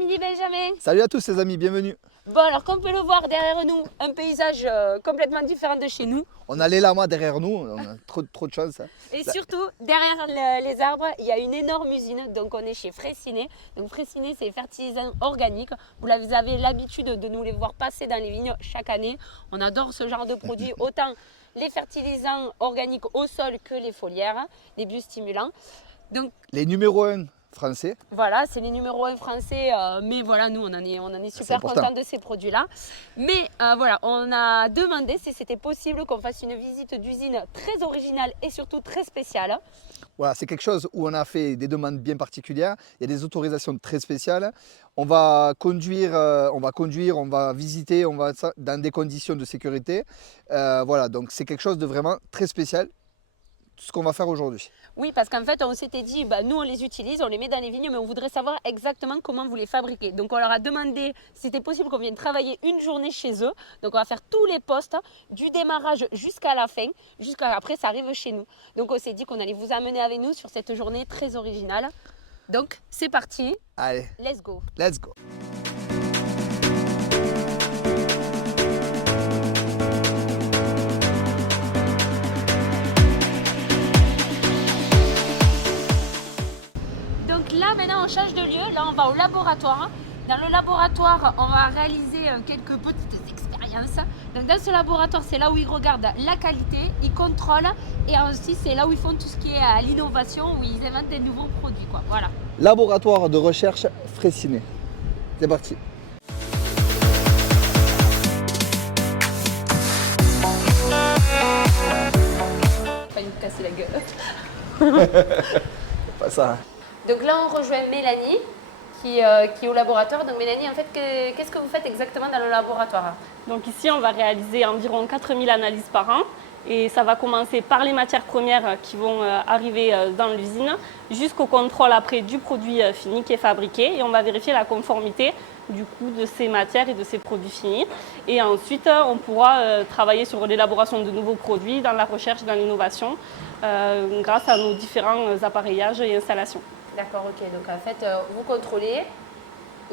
après-midi Benjamin. Salut à tous les amis, bienvenue. Bon alors comme vous pouvez le voir derrière nous, un paysage complètement différent de chez nous. On a les lamas derrière nous, on a trop de chance. Hein. Et surtout derrière les arbres, il y a une énorme usine. Donc on est chez Fraissinet. Donc Fraissinet c'est fertilisants organiques. Vous avez l'habitude de nous les voir passer dans les vignes chaque année. On adore ce genre de produits, autant les fertilisants organiques au sol que les foliaires, les biostimulants. Donc, les numéros 1 français. Voilà, c'est les numéros 1 français, mais voilà, nous on en est super contents de ces produits-là. Mais voilà, on a demandé si c'était possible qu'on fasse une visite d'usine très originale et surtout très spéciale. Voilà, c'est quelque chose où on a fait des demandes bien particulières, il y a des autorisations très spéciales. On va conduire, on va visiter, on va dans des conditions de sécurité. Voilà, donc c'est quelque chose de vraiment très spécial. Ce qu'on va faire aujourd'hui. Oui, parce qu'en fait, on s'était dit, nous on les utilise, on les met dans les vignes, mais on voudrait savoir exactement comment vous les fabriquez. Donc on leur a demandé si c'était possible qu'on vienne travailler une journée chez eux. Donc on va faire tous les postes, du démarrage jusqu'à la fin, jusqu'à après ça arrive chez nous. Donc on s'est dit qu'on allait vous amener avec nous sur cette journée très originale. Donc c'est parti. Allez, let's go. Let's go. Là maintenant on change de lieu, là on va au laboratoire. Dans le laboratoire on va réaliser quelques petites expériences. Donc dans ce laboratoire c'est là où ils regardent la qualité, ils contrôlent et ensuite c'est là où ils font tout ce qui est à l'innovation, où ils inventent des nouveaux produits quoi. Voilà. Laboratoire de recherche Fraissinet. C'est parti. Pas nous casser la gueule. Pas ça. Donc là, on rejoint Mélanie qui est au laboratoire. Donc Mélanie, en fait, qu'est-ce que vous faites exactement dans le laboratoire? Donc ici, on va réaliser environ 4000 analyses par an. Et ça va commencer par les matières premières qui vont arriver dans l'usine, jusqu'au contrôle après du produit fini qui est fabriqué. Et on va vérifier la conformité du coup de ces matières et de ces produits finis. Et ensuite, on pourra travailler sur l'élaboration de nouveaux produits, dans la recherche, dans l'innovation, grâce à nos différents appareillages et installations. D'accord, ok. Donc en fait, vous contrôlez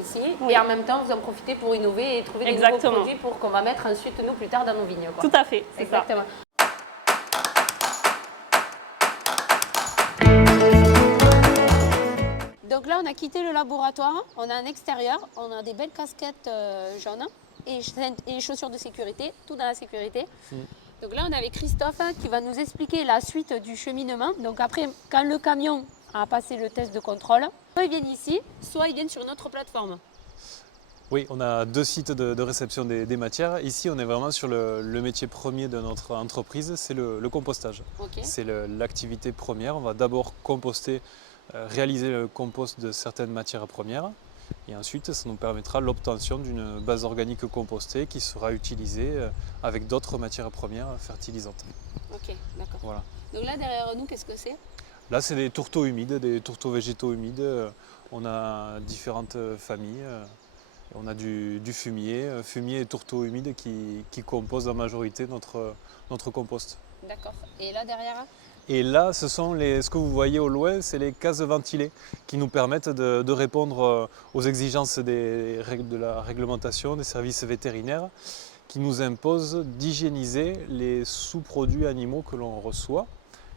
ici oui. Et en même temps, vous en profitez pour innover et trouver des nouveaux produits pour qu'on va mettre ensuite nous plus tard dans nos vignes. Quoi. Tout à fait, c'est ça. Exactement. Donc là, on a quitté le laboratoire, on est en extérieur, on a des belles casquettes jaunes et chaussures de sécurité, tout dans la sécurité. Donc là, on est avec Christophe qui va nous expliquer la suite du cheminement. Donc après, quand le camion a passé le test de contrôle, soit ils viennent ici, soit ils viennent sur notre plateforme. Oui, on a deux sites de réception des matières. Ici, on est vraiment sur le métier premier de notre entreprise, c'est le compostage. Okay. C'est l'activité première. On va d'abord composter, réaliser le compost de certaines matières premières. Et ensuite, ça nous permettra l'obtention d'une base organique compostée qui sera utilisée avec d'autres matières premières fertilisantes. Ok, d'accord. Voilà. Donc là, derrière nous, qu'est-ce que c'est? Là, c'est des tourteaux humides, des tourteaux végétaux humides. On a différentes familles. On a du fumier et tourteaux humides qui composent en majorité notre compost. D'accord. Et là, derrière? Et là, ce que vous voyez au loin, c'est les cases ventilées qui nous permettent de répondre aux exigences de la réglementation des services vétérinaires qui nous imposent d'hygiéniser les sous-produits animaux que l'on reçoit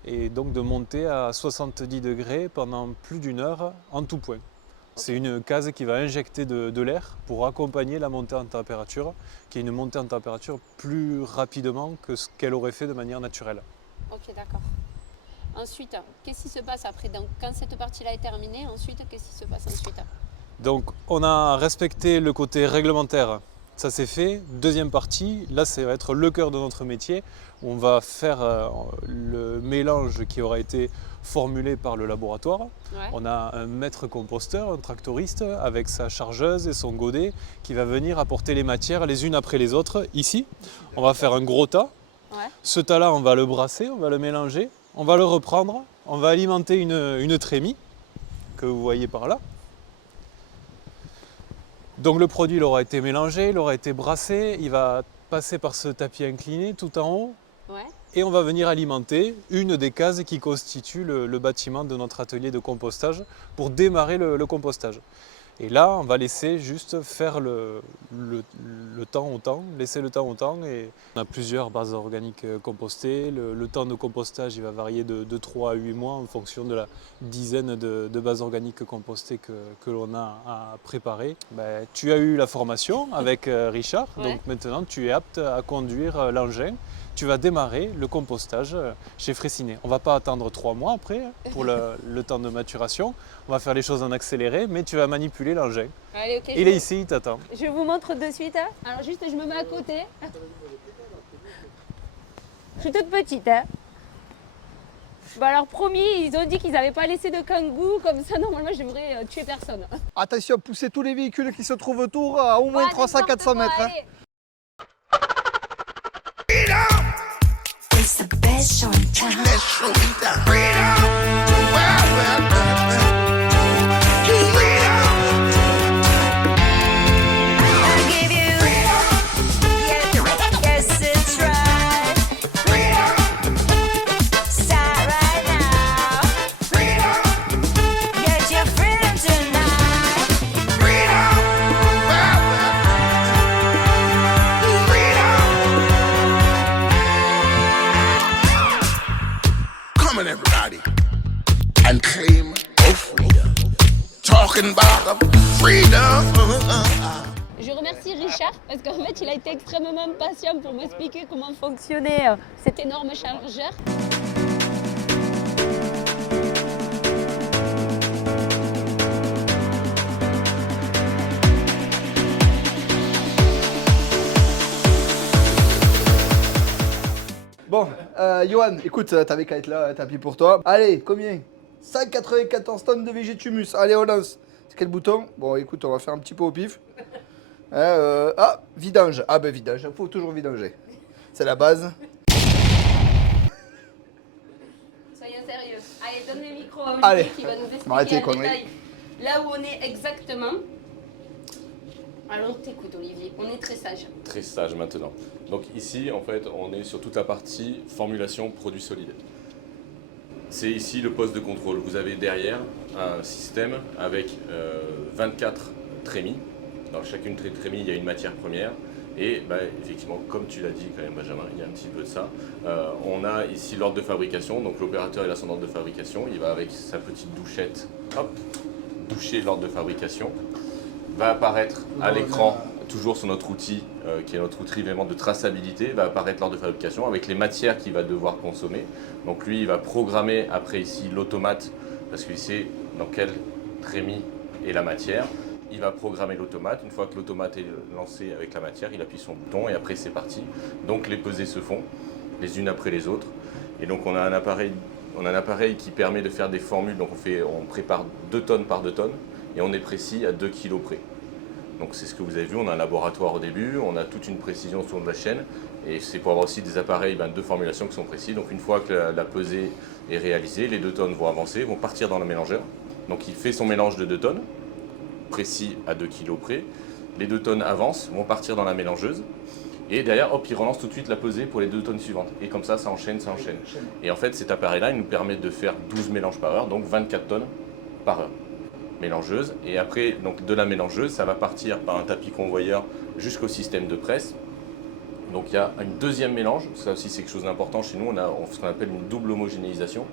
et donc de monter à 70 degrés pendant plus d'une heure en tout point. C'est une case qui va injecter de l'air pour accompagner la montée en température, qui est une montée en température plus rapidement que ce qu'elle aurait fait de manière naturelle. Ok, d'accord. Ensuite, qu'est-ce qui se passe après? Donc, quand cette partie-là est terminée, ensuite, qu'est-ce qui se passe ensuite? Donc, on a respecté le côté réglementaire. Ça c'est fait. Deuxième partie, là ça va être le cœur de notre métier. On va faire le mélange qui aura été formulé par le laboratoire. Ouais. On a un maître composteur, un tractoriste avec sa chargeuse et son godet qui va venir apporter les matières les unes après les autres ici. On va faire un gros tas. Ouais. Ce tas-là, on va le brasser, on va le mélanger, on va le reprendre, on va alimenter une trémie que vous voyez par là. Donc le produit il aura été mélangé, il aura été brassé, il va passer par ce tapis incliné tout en haut. Ouais. Et on va venir alimenter une des cases qui constitue le bâtiment de notre atelier de compostage pour démarrer le compostage. Et là, on va laisser juste faire le temps au temps, laisser le temps au temps. Et on a plusieurs bases organiques compostées. Le temps de compostage il va varier de 3 à 8 mois en fonction de la dizaine de bases organiques compostées que l'on a à préparer. Ben, tu as eu la formation avec Richard, Ouais. donc maintenant tu es apte à conduire l'engin. Tu vas démarrer le compostage chez Fraissinet. On ne va pas attendre 3 mois après pour le temps de maturation. On va faire les choses en accéléré, mais tu vas manipuler l'engin. Allez, ok. Il est ici, il t'attend. Je vous montre de suite. Hein. Alors juste, je me mets à côté. Je suis toute petite. Hein. Bon alors promis, ils ont dit qu'ils n'avaient pas laissé de kangou, comme ça normalement je devrais tuer personne. Attention, poussez tous les véhicules qui se trouvent autour à au moins 300-400 mètres. Hein. It's the best show in town. I give you yes, it's right. Start right now. Get your freedom tonight. Come on, everybody, and claim our freedom. Talking about freedom. Je remercie Richard parce qu'en fait il a été extrêmement patient pour m'expliquer comment fonctionnait cet énorme chargeur. Bon, Johan, écoute, t'avais qu'à être là, tant pis pour toi. Allez, combien 194 tonnes de végétumus. Allez, on lance. C'est quel bouton? Bon, écoute, on va faire un petit peu au pif. Ah, vidange. Ah ben vidange, il faut toujours vidanger. C'est la base. Soyons sérieux. Allez, donne le micro à Allez, Olivier qui va nous arrêtez les expliquer en conneries. détail là où on est exactement. Alors on t'écoute Olivier, on est très sage. Très sage maintenant. Donc ici, en fait, on est sur toute la partie formulation produits solides. C'est ici le poste de contrôle. Vous avez derrière un système avec 24 trémies. Dans chacune trémie, il y a une matière première. Et bah, effectivement, comme tu l'as dit quand même Benjamin, il y a un petit peu de ça. On a ici l'ordre de fabrication. Donc l'opérateur il a son ordre de fabrication. Il va avec sa petite douchette, hop, doucher l'ordre de fabrication. Va apparaître à l'écran, toujours sur notre outil, qui est notre outil vraiment de traçabilité, va apparaître l'ordre de fabrication avec les matières qu'il va devoir consommer. Donc lui, il va programmer après ici l'automate, parce qu'il sait dans quelle trémie est la matière. Il va programmer l'automate. Une fois que l'automate est lancé avec la matière, il appuie son bouton et après c'est parti. Donc les pesées se font, les unes après les autres. Et donc on a un appareil qui permet de faire des formules. Donc on prépare 2 tonnes par 2 tonnes. Et on est précis à 2 kg près. Donc c'est ce que vous avez vu, on a un laboratoire au début, on a toute une précision sur la chaîne, et c'est pour avoir aussi des appareils de formulation qui sont précis. Donc une fois que la pesée est réalisée, les 2 tonnes vont avancer, vont partir dans le mélangeur. Donc il fait son mélange de 2 tonnes, précis à 2 kg près. Les 2 tonnes avancent, vont partir dans la mélangeuse, et derrière, hop, il relance tout de suite la pesée pour les 2 tonnes suivantes. Et comme ça enchaîne, ça enchaîne. Et en fait, cet appareil-là, il nous permet de faire 12 mélanges par heure, donc 24 tonnes par heure. Mélangeuse, et après donc de la mélangeuse ça va partir par un tapis convoyeur jusqu'au système de presse. Donc il y a une deuxième mélange, ça aussi c'est quelque chose d'important chez nous, on a ce qu'on appelle une double homogénéisation.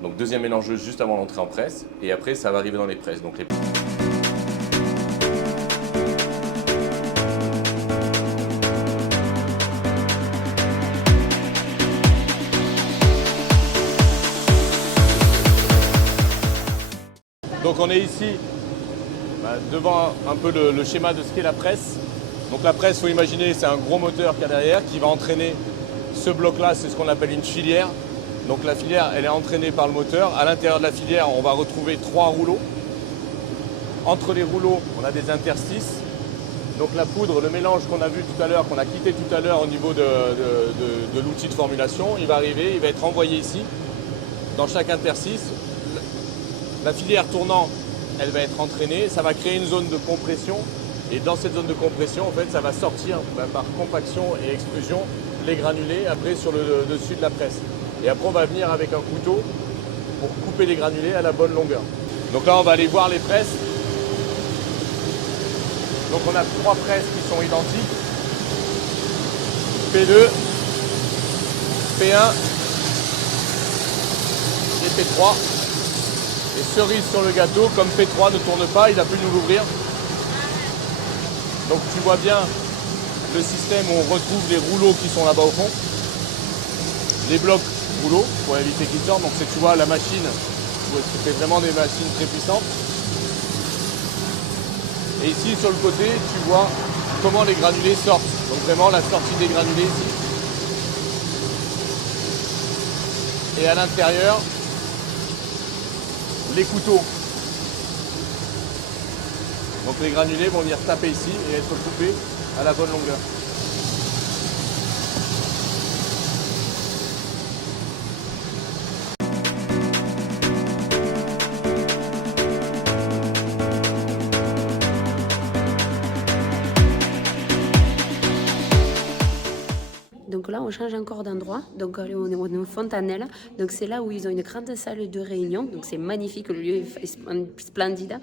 Donc deuxième mélangeuse juste avant l'entrée en presse, et après ça va arriver dans les presses. Donc Donc on est ici devant un peu le schéma de ce qu'est la presse. Donc la presse, il faut imaginer, c'est un gros moteur qu'il y a derrière qui va entraîner ce bloc-là, c'est ce qu'on appelle une filière. Donc la filière, elle est entraînée par le moteur. À l'intérieur de la filière, on va retrouver 3 rouleaux. Entre les rouleaux, on a des interstices. Donc la poudre, le mélange qu'on a vu tout à l'heure, qu'on a quitté tout à l'heure au niveau de l'outil de formulation, il va arriver, il va être envoyé ici, dans chaque interstice. La filière tournant, elle va être entraînée, ça va créer une zone de compression. Et dans cette zone de compression, en fait, ça va sortir par compaction et extrusion les granulés après sur le dessus de la presse. Et après, on va venir avec un couteau pour couper les granulés à la bonne longueur. Donc là, on va aller voir les presses. Donc on a 3 presses qui sont identiques. P2, P1 et P3. Et cerise sur le gâteau, comme P3 ne tourne pas, il a pu nous l'ouvrir. Donc tu vois bien le système où on retrouve les rouleaux qui sont là-bas au fond. Les blocs rouleaux pour éviter qu'ils sortent. Donc c'est, tu vois, la machine où c'est vraiment des machines très puissantes. Et ici sur le côté, tu vois comment les granulés sortent. Donc vraiment la sortie des granulés ici. Et à l'intérieur, les couteaux. Donc les granulés vont venir taper ici et être coupés à la bonne longueur. Donc là, on change encore d'endroit. Donc on est au Fontanelle. Donc c'est là où ils ont une grande salle de réunion. Donc c'est magnifique, le lieu est splendide.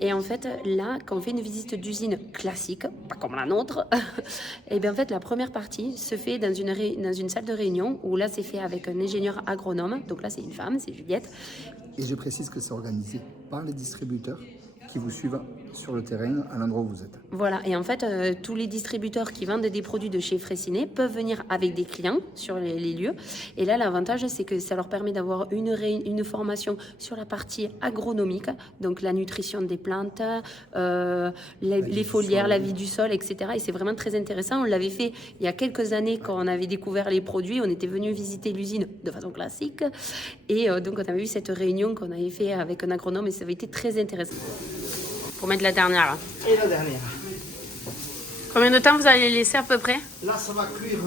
Et en fait, là, quand on fait une visite d'usine classique, pas comme la nôtre, et bien en fait, la première partie se fait dans une salle de réunion où là, c'est fait avec un ingénieur agronome. Donc là, c'est une femme, c'est Juliette. Et je précise que c'est organisé par les distributeurs qui vous suivent sur le terrain à l'endroit où vous êtes. Voilà, et en fait, tous les distributeurs qui vendent des produits de chez Fraissinet peuvent venir avec des clients sur les lieux. Et là, l'avantage, c'est que ça leur permet d'avoir une formation sur la partie agronomique, donc la nutrition des plantes, les foliaires, la vie du sol, etc. Et c'est vraiment très intéressant. On l'avait fait il y a quelques années quand on avait découvert les produits. On était venu visiter l'usine de façon classique. Et donc, on avait eu cette réunion qu'on avait fait avec un agronome et ça avait été très intéressant. Pour mettre la dernière. Et la dernière. Combien de temps vous allez laisser à peu près? Là, ça va cuire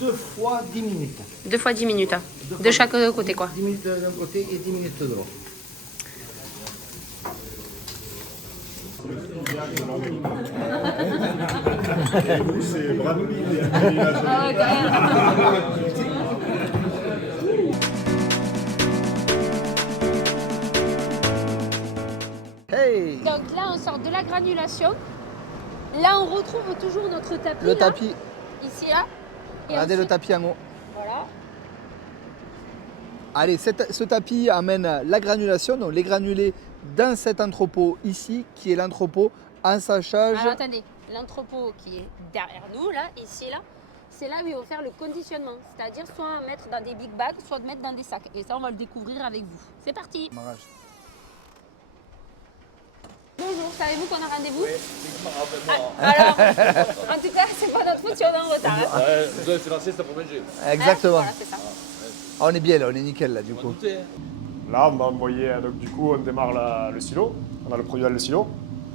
2 fois 10 minutes. 2 fois 10 minutes. Deux De fois chaque côté, quoi. 10 minutes d'un côté et 10 minutes de l'autre. Hey! Donc là, on sort de la granulation. Là, on retrouve toujours notre tapis. Le là, tapis, ici, là. Et regardez le ensuite- tapis en haut. Voilà. Allez, ce tapis amène la granulation, donc les granulés dans cet entrepôt ici, qui est l'entrepôt en sachage. Alors attendez, l'entrepôt qui est derrière nous, là, ici, là, c'est là où ils vont faire le conditionnement. C'est-à-dire soit mettre dans des big bags, soit mettre dans des sacs. Et ça, on va le découvrir avec vous. C'est parti. Marrage. Bonjour, savez-vous qu'on a rendez-vous? Alors, en tout cas, c'est pas notre faute si on est en retard. Hein. Vous avez fait lancé, c'était pour manger. Exactement. Voilà, c'est ça. Ah, on est bien là, on est nickel là du coup. Là, on va envoyer, donc du coup, on démarre le silo. On a le produit dans le silo.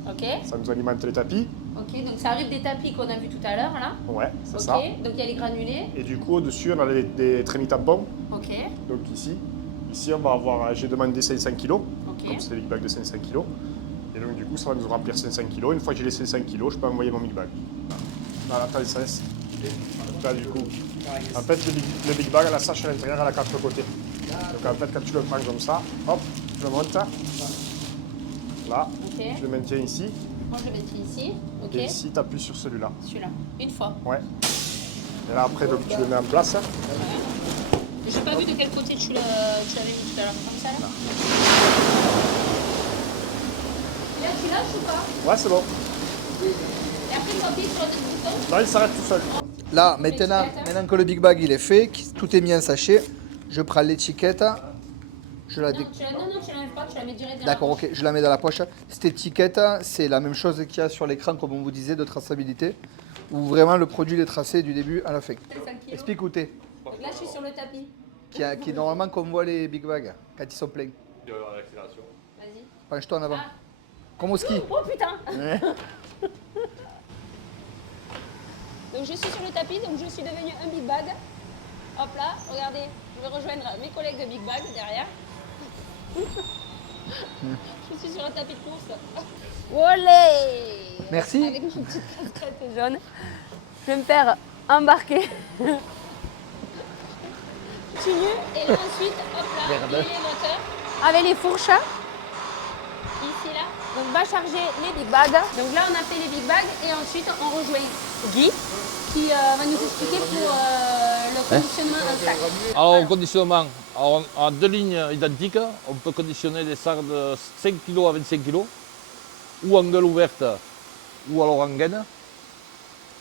Ok. Ça nous alimente les tapis. Ok, donc ça arrive des tapis qu'on a vus tout à l'heure, là. Ouais, c'est Ok, ça. donc il y a les granulés. Et du coup, au-dessus, on a des trémies tampons. Ok, Donc ici, on va avoir, j'ai demandé 500 kg. ok. Comme c'est des big bags de 500 kg. Et donc du coup, ça va nous remplir 500 kg. Une fois que j'ai les 500 kg, je peux envoyer mon big bag. Voilà, t'as l'essence. Là, du coup, en fait, le big bag, la sache à l'intérieur, elle a 4 côtés. Donc en fait, quand tu le prends comme ça, hop, tu le montes. Là, Ok. tu le maintiens ici. Moi, je le mets ici. Ok. Et ici, tu appuies sur celui-là. Celui-là. Une fois. Ouais. Et là, après, donc, tu le mets en place. J'ai pas vu de quel côté tu l'avais mis tout à l'heure. Comme ça, là. Et là, tu lâches ou pas? Ouais, c'est bon. Et après, tu appuies sur le bouton. Là, il s'arrête tout seul. Là, maintenant que le big bag il est fait, tout est mis en sachet, je prends l'étiquette, je la Non, tu l'enlèves pas, tu la mets direct dans D'accord, la poche. ok, je la mets dans la poche. Cette étiquette, c'est la même chose qu'il y a sur l'écran, comme on vous disait, de traçabilité, où vraiment le produit est tracé du début à la fin. 5 kilos. Explique où t'es, Donc là, je suis sur le tapis. qui est normalement comme voit les big bags, quand ils sont pleins. Il va y avoir l'accélération. Vas-y. Penche-toi en avant. Ah. Comme au ski. Oh putain! Ouais. Donc je suis sur le tapis, donc je suis devenue un big bag. Hop là, regardez, je vais rejoindre mes collègues de big bag derrière. Je suis sur le tapis de course. Olé! Merci. Avec mon petite casquette jaune. Je vais me faire embarquer. Continue, et là ensuite, hop là, Merde. les moteurs. Avec les fourches. Ici là. Donc va charger les big bags. Donc là on a fait les big bags et ensuite on rejoint Guy qui va nous expliquer pour le conditionnement en sac. Alors, au conditionnement, alors, en deux lignes identiques, on peut conditionner des sacs de 5 kg à 25 kg, ou en gueule ouverte, ou alors en gaine.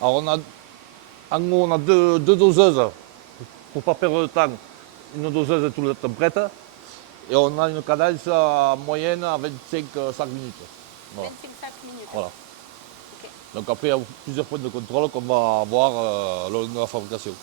Alors, en haut, on a deux doseuses, pour ne pas perdre de temps, une doseuse tout le temps prête, et on a une cadence en moyenne à 25 sacs minutes. Voilà. 25 sacs minutes. Voilà. Donc après, il y a plusieurs points de contrôle qu'on va avoir lors de la fabrication.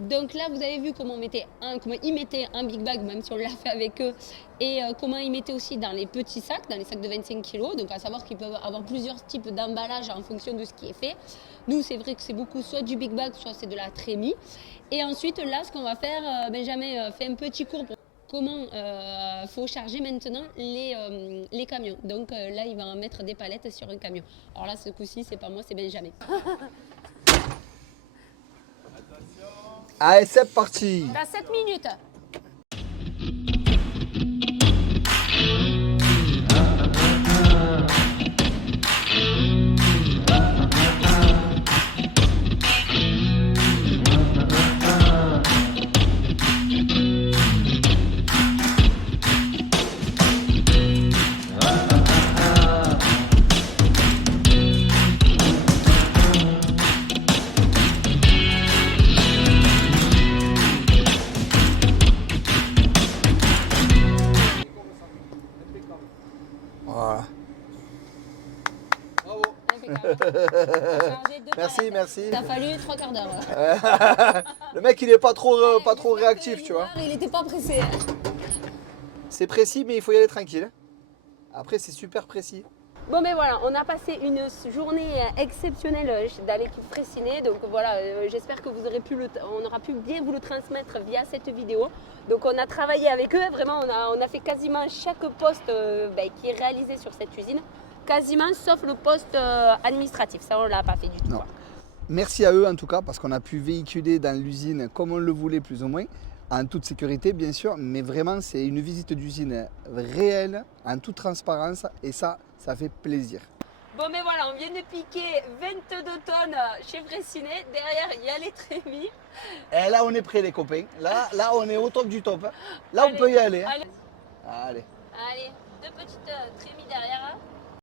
Donc là, vous avez vu comment ils mettaient un big bag, même si on l'a fait avec eux, et comment ils mettaient aussi dans les petits sacs, dans les sacs de 25 kg. Donc à savoir qu'ils peuvent avoir plusieurs types d'emballage en fonction de ce qui est fait. Nous, c'est vrai que c'est beaucoup soit du big bag, soit c'est de la trémie. Et ensuite, là, ce qu'on va faire, Benjamin fait un petit cours pour comment faut charger maintenant les camions. Donc là, il va en mettre des palettes sur un camion. Alors là, ce coup-ci, c'est pas moi, c'est Benjamin. Allez, c'est parti. T'as 7 minutes. Voilà. Bravo. Merci, merci. T'as fallu 3 quarts d'heure. Le mec, il est pas trop réactif, tu vois. Il était pas pressé. C'est précis, mais il faut y aller tranquille. Après, c'est super précis. Bon, mais voilà, on a passé une journée exceptionnelle dans l'équipe Fraissinet. Donc voilà, j'espère que vous aurez on aura pu bien vous le transmettre via cette vidéo. Donc on a travaillé avec eux, vraiment, on a fait quasiment chaque poste qui est réalisé sur cette usine. Quasiment, sauf le poste administratif. Ça, on ne l'a pas fait du tout. Non. Merci à eux en tout cas, parce qu'on a pu véhiculer dans l'usine comme on le voulait plus ou moins, en toute sécurité bien sûr, mais vraiment c'est une visite d'usine réelle, en toute transparence, et ça fait plaisir. Bon, mais voilà, on vient de piquer 22 tonnes chez Fraissinet. Derrière, il y a les trémies. Et là, on est prêts les copains. Là, on est au top du top. Là, Allez, on peut y aller. Hein. Allez, Allez. allez, 2 petites trémies derrière.